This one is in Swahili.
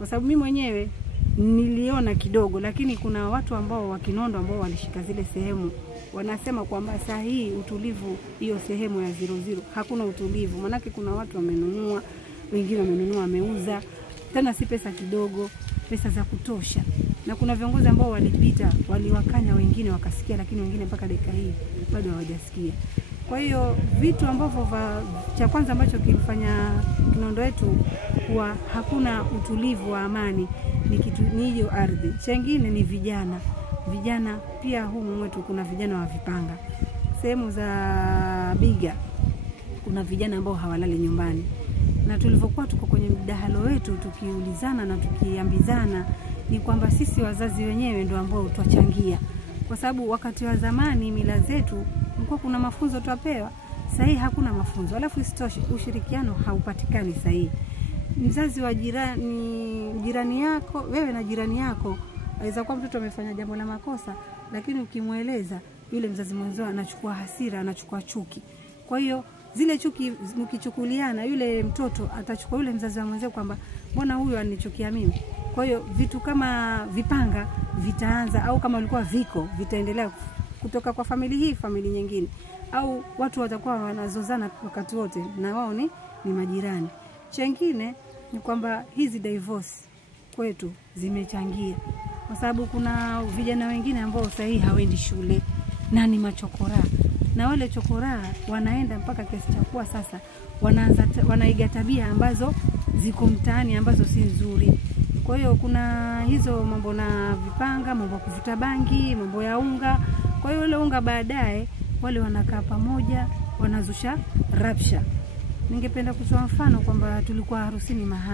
kwa sababu mimi mwenyewe niliona kidogo, lakini kuna watu ambao wa Kinondo ambao walishika zile sehemu wanasema kwamba saa hii utulivu hiyo sehemu ya 00 hakuna utulivu. Manake kuna watu wamenunua, wengine wamenunua wameuza, tena si pesa kidogo, pesa za kutosha. Na kuna viongozi ambao walipita, waliwakanya wengine wakasikia, lakini wengine mpaka dakika hii bado hawajasikia. Kwa hiyo vitu ambavyo cha kwanza ambacho kilifanya Kinondo yetu kuwa hakuna utulivu wa amani ni hiyo ardhi. Chengine ni vijana. Vijana pia humu mwetu kuna vijana wa vipanga. Sehemu za Biga kuna vijana ambao hawalali nyumbani. Na tulivyokuwa tuko kwenye mdahalo wetu tukiulizana na tukiambizana ni kwamba sisi wazazi wenyewe ndio ambao tuachangia. Kwa sababu wakati wa zamani mila zetu kulikuwa kuna mafunzo tuapewa, sasa hakuna mafunzo. Alafu isitoshe ushirikiano haupatikani sasa. Mzazi wa jirani yako, wewe na jirani yako, aweza kuwa mtoto amefanya jambo la makosa, lakini ukimueleza yule mzazi mwenzao anachukua hasira, anachukua chuki. Kwa hiyo zile chuki mkichukuliana, yule mtoto atachukua yule mzazi wa mwenzao kwamba mbona huyu anichukia mimi. Kwa hiyo vitu kama vipanga vitaanza, au kama ulikuwa viko vitaendelea kutoka kwa familia hii familia nyingine, au watu watakuwa wanazozana wakati wote na wao ni majirani. Chengine ni kwamba hizi divorce kwetu zimechangia, kwa sababu kuna vijana wengine ambao sasa hawendi shule na ni machokora, na wale chokora wanaenda mpaka kiasi cha kuwa sasa wanaiga tabia ambazo ziko mtaani ambazo si nzuri. Kwa hiyo kuna hizo mambo na vipanga, mambo ya kuvuta bangi, mambo ya unga. Kwa hiyo ile unga baadaye wale wanakaa pamoja wanazusha rapsha. Ningependa kutoa mfano kwamba tulikuwa harusini mahali